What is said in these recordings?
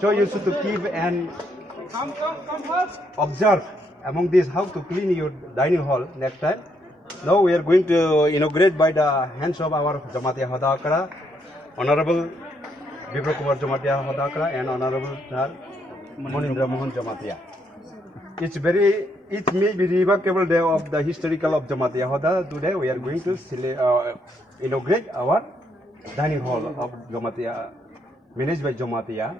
So you should to keep and observe among these how to clean your dining hall next time. Now we are going to inaugurate by the hands of our Jamatia Hoda, Honorable Vibro Kumar Jamatia Hoda and Honorable Monindra Mohan Jamatia. It may be remarkable day of the historical of Jamatia Hoda. Today we are going to inaugurate our dining hall of Jamatia, managed by Jamatia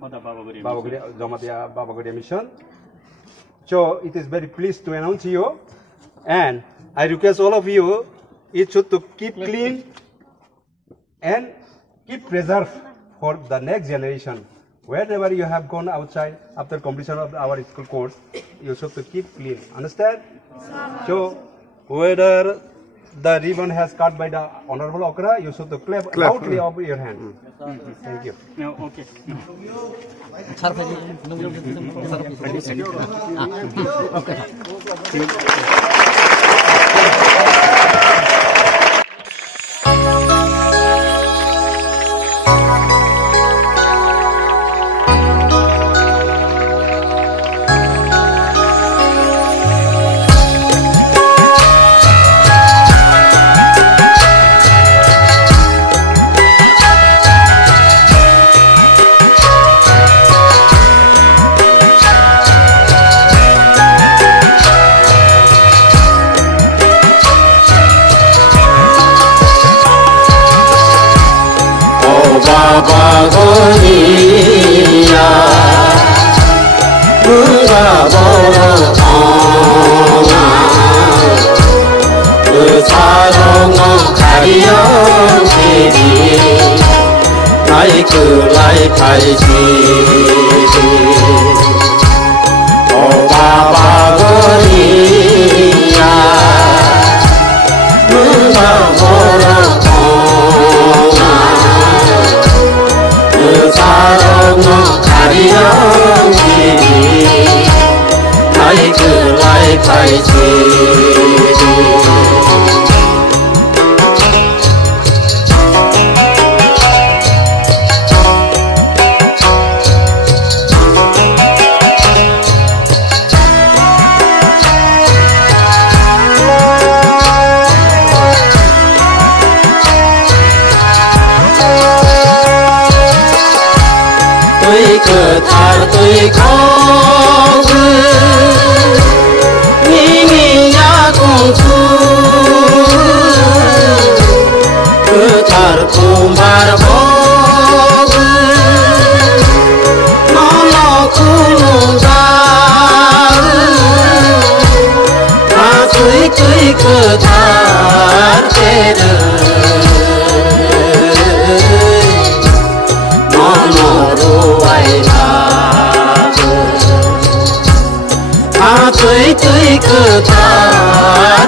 Garia Mission. So it is very pleased to announce you, and I request all of you, it should to keep clean and keep preserved for the next generation. Wherever you have gone outside after completion of our school course, you should to keep clean. Understand? So whether the ribbon has cut by the Honorable Okra, you should to clap loudly of your hand. Thank you. No, okay. bagwi Atharabla Garia Academy Thar tôi không mi ya công chu thar kumar bog no khunu ga tôi thar te tôi cứ thar